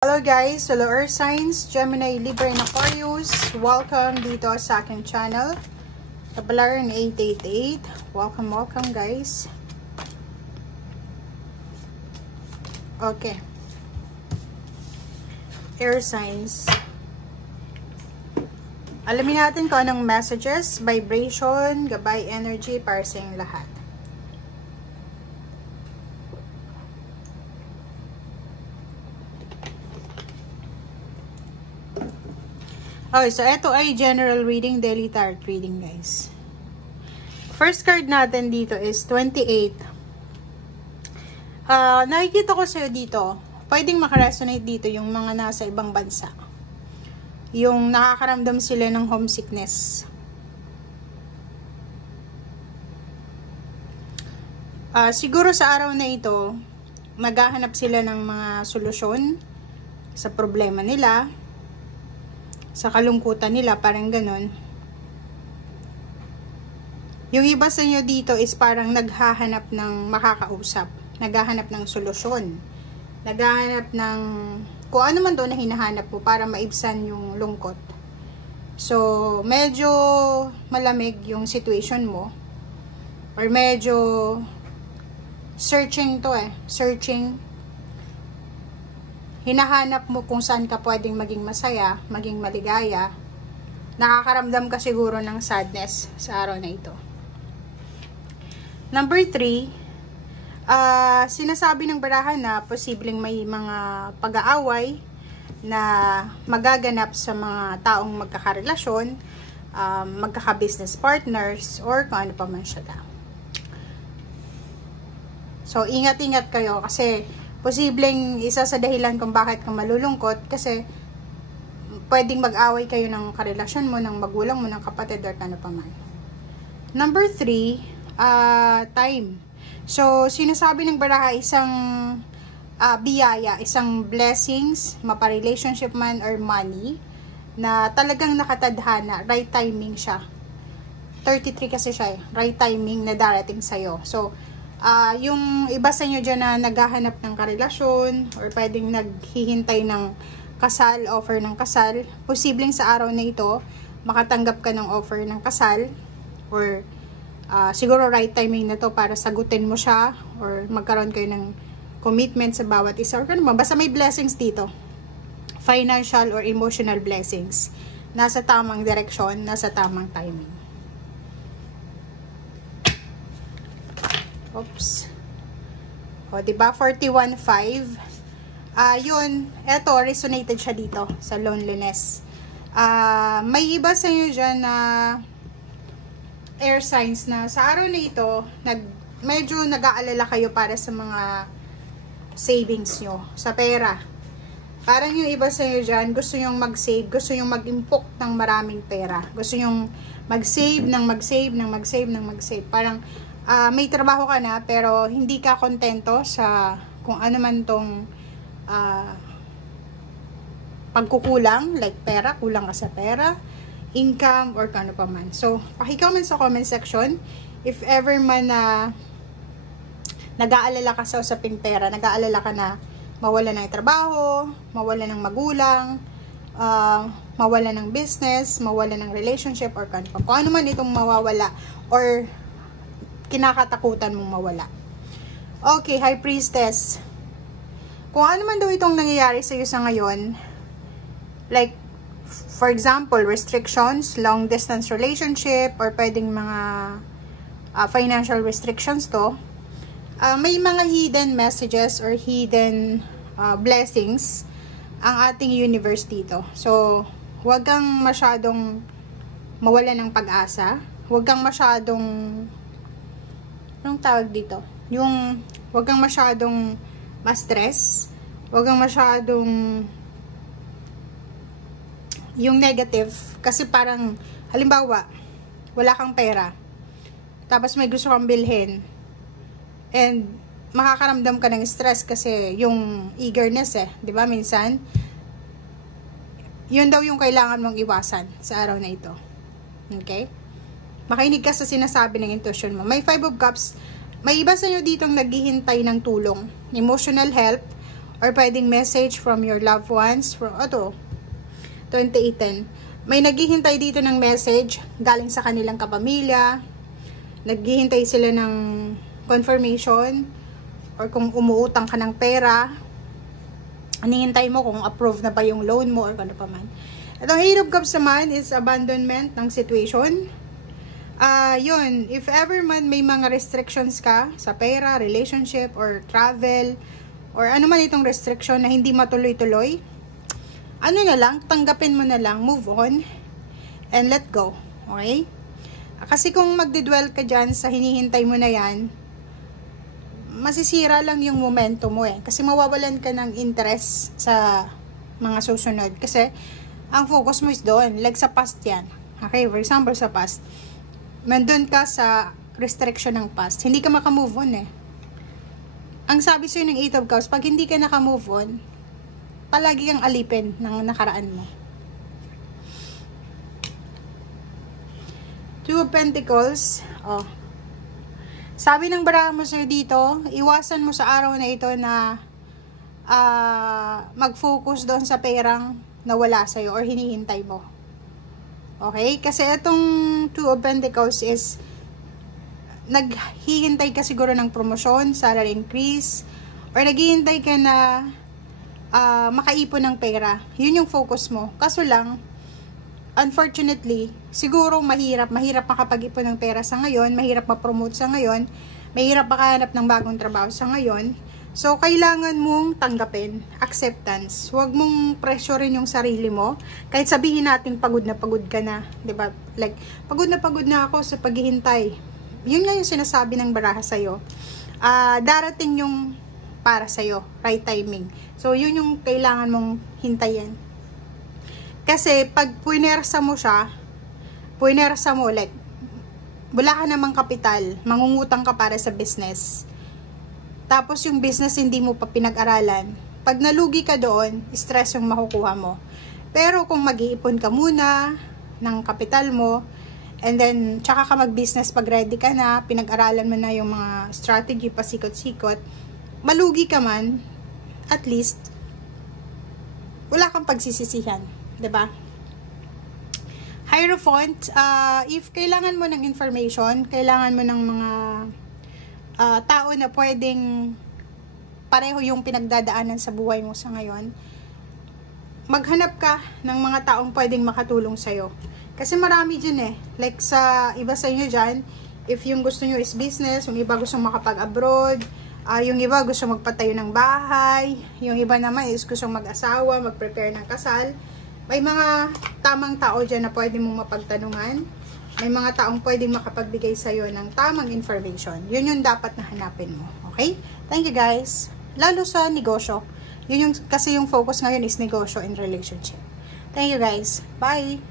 Hello guys, hello Earth Signs, Gemini, Libra, and Aquarius. Welcome dito sa aking channel, Tabalaran 888. Welcome guys. Okay. Air Signs. Alamin natin kung anong messages, vibration, gabay, energy para sa inyong lahat. Okay, so ito ay general reading, daily tarot reading guys. First card natin dito is 28. Nakikita ko sa'yo dito, pwedeng makaresonate dito yung mga nasa ibang bansa. Yung nakakaramdam sila ng homesickness. Siguro sa araw na ito, maghahanap sila ng mga solusyon sa problema nila, sa kalungkutan nila, parang ganun. Yung iba sa inyo dito is parang naghahanap ng makakausap, naghahanap ng solusyon, naghahanap ng kung ano man doon na hinahanap mo para maibsan yung lungkot. So, medyo malamig yung situation mo, or medyo searching to searching. Hinahanap mo kung saan ka pwedeng maging masaya, maging maligaya. Nakakaramdam ka siguro ng sadness sa araw na ito. Number 3, sinasabi ng barahan na posibleng may mga pag-aaway na magaganap sa mga taong magkakarelasyon, magkaka-business partners, or kung ano pa man siya daw. So, ingat-ingat kayo kasi posibleng isa sa dahilan kung bakit ka malulungkot kasi pwedeng mag-away kayo ng karelasyon mo, ng magulang mo, ng kapatid, or ano pa man. Number 3, time. So, sinasabi ng baraha isang biyaya, isang blessings, mapa-relationship man or money, na talagang nakatadhana, right timing siya. 33 kasi siya right timing na darating sa'yo. So, yung iba sa inyo dyan na naghahanap ng karelasyon or pwedeng naghihintay ng kasal, offer ng kasal, posibleng sa araw na ito makatanggap ka ng offer ng kasal, or siguro right timing na to para sagutin mo siya or magkaroon kayo ng commitment sa bawat isa, or ano, basta may blessings dito, financial or emotional blessings, nasa tamang direksyon, nasa tamang timing. Oops. O, diba? 41.5. Yun. Eto, resonated siya dito sa loneliness. May iba sa inyo dyan na air signs na sa araw na ito, medyo nag-aalala kayo para sa mga savings nyo, sa pera. Parang yung iba sa inyo dyan, gusto nyong mag-save, gusto nyong mag-impok ng maraming pera. Gusto nyong mag-save ng mag-save ng mag-save ng mag-save. Parang may trabaho ka na pero hindi ka kontento sa kung ano man tong pagkukulang, like pera, kulang ka sa pera, income, or ano pa man. So, paki-comment sa comment section if ever man na nag-aalala ka sa usaping pera, nag-aalala ka na mawala ng trabaho, mawala ng magulang, mawala ng business, mawala ng relationship, or kung ano man itong mawawala or kinakatakutan mong mawala. Okay, High Priestess. Kung ano man daw itong nangyayari sa iyo sa ngayon, like, for example, restrictions, long distance relationship, or pwedeng mga financial restrictions to, may mga hidden messages or hidden blessings ang ating universe dito. So, huwag kang masyadong mawala ng pag-asa. Huwag kang masyadong anong tawag dito? Yung wag kang masyadong ma-stress, wag kang masyadong yung negative, kasi parang halimbawa, wala kang pera, tapos may gusto kang bilhin, and makakaramdam ka ng stress kasi yung eagerness 'di ba minsan? Yun daw yung kailangan mong iwasan sa araw na ito. Okay? Makinig ka sa sinasabi ng intuition mo. May 5 of Cups. May iba sa inyo ditong naghihintay ng tulong, emotional help, or pwedeng message from your loved ones. From 2018. May naghihintay dito ng message galing sa kanilang kapamilya. Naghihintay sila ng confirmation, or kung umuutang ka ng pera, anihintay mo kung approve na ba yung loan mo or ano pa man. Itong Eight of Cups naman is abandonment ng situation. Yun, if ever man may mga restrictions ka sa pera, relationship, or travel, or ano man itong restriction na hindi matuloy-tuloy, ano na lang, tanggapin mo na lang, move on, and let go. Okay? Kasi kung magdidwell ka dyan sa hinihintay mo na yan, masisira lang yung momentum mo Kasi mawawalan ka ng interest sa mga susunod. Kasi, ang focus mo is doon. Like sa past yan. Okay? For example, sa past. Nandun ka sa restriction ng past. Hindi ka makamove on Ang sabi sa'yo ng Eight of Cups, pag hindi ka nakamove on, palagi kang alipin ng nakaraan mo. Two of Pentacles. Sabi ng baraha mo sa'yo dito, iwasan mo sa araw na ito na mag-focus doon sa perang nawala sa'yo or hinihintay mo. Okay? Kasi itong Two of Pentacles is naghihintay ka siguro ng promotion, salary increase, or naghihintay ka na makaipon ng pera. Yun yung focus mo. Kaso lang, unfortunately, siguro mahirap makapag-ipon ng pera sa ngayon, mahirap ma-promote sa ngayon, mahirap makahanap ng bagong trabaho sa ngayon. So, kailangan mong tanggapin, acceptance. Huwag mong pressurein yung sarili mo. Kahit sabihin natin pagod na ka na, 'di ba? Like, pagod na ako sa paghihintay. Yun nga yung sinasabi ng baraha sa'yo. Darating yung para sa'yo, right timing. So, yun yung kailangan mong hintayin. Kasi, pag puinersa mo, like, wala ka namang kapital, mangungutang ka para sa business. Tapos, yung business hindi mo pa pinag-aralan. Pag nalugi ka doon, stress yung makukuha mo. Pero, kung mag-iipon ka muna ng kapital mo, and then, tsaka ka mag-business pag ready ka na, pinag-aralan mo na yung mga strategy, pasikot-sikot, malugi ka man, at least, wala kang pagsisisihan. Diba? Hierophant, if kailangan mo ng information, kailangan mo ng mga tao na pwedeng pareho yung pinagdadaanan sa buhay mo sa ngayon, maghanap ka ng mga taong pwedeng makatulong sa'yo. Kasi marami dyan like sa iba sa inyo dyan, if yung gusto nyo is business, yung iba gusto makapag-abroad, yung iba gusto magpatayo ng bahay, yung iba naman is gusto mag-asawa, mag-prepare ng kasal. May mga tamang tao dyan na pwede mong mapagtanungan. May mga taong pwedeng makapagbigay sa'yo ng tamang information. Yun yung dapat na hanapin mo. Okay? Thank you guys. Lalo sa negosyo. Yun yung, kasi yung focus ngayon is negosyo and relationship. Thank you guys. Bye!